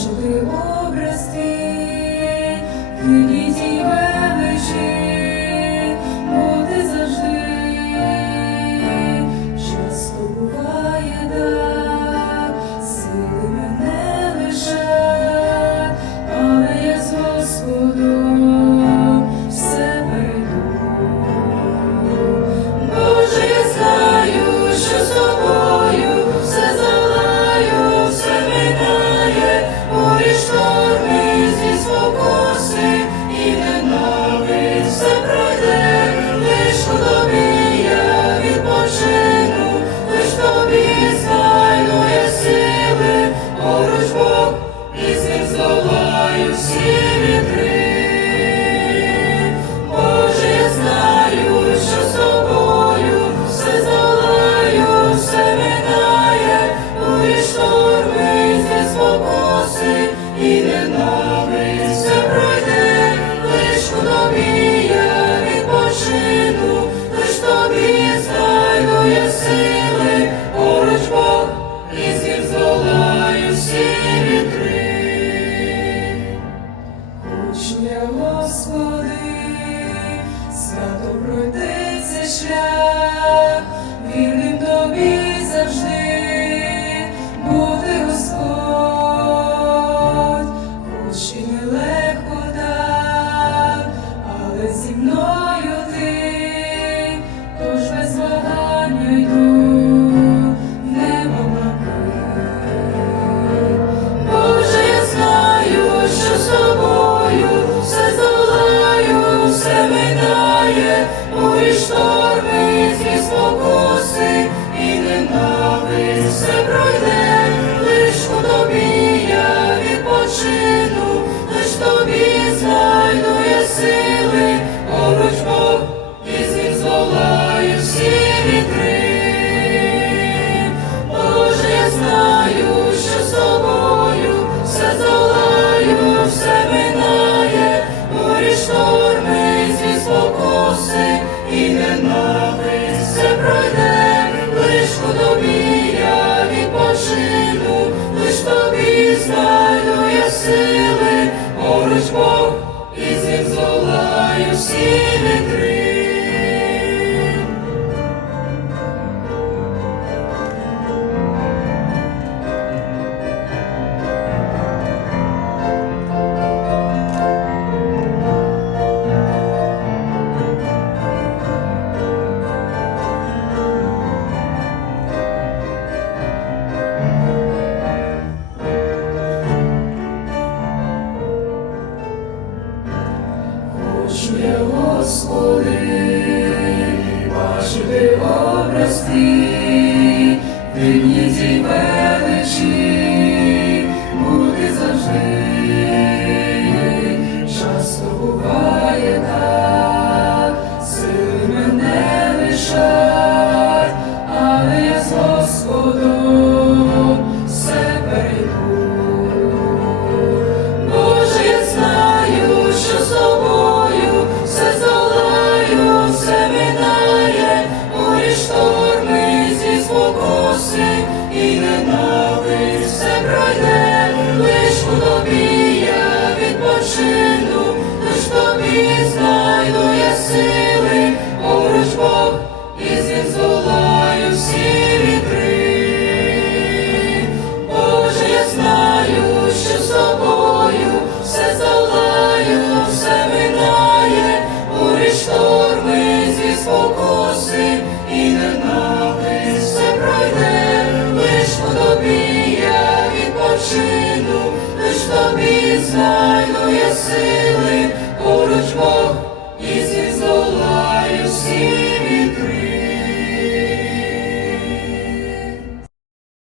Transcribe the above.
Жити образ твій, хилітій величі, бо ти завжди, часто буває так, сили мене лише, але я з Krishna. Бачити образ твій. спаси і ненависть все пройде. Машину, лиш тобі знайду я силу.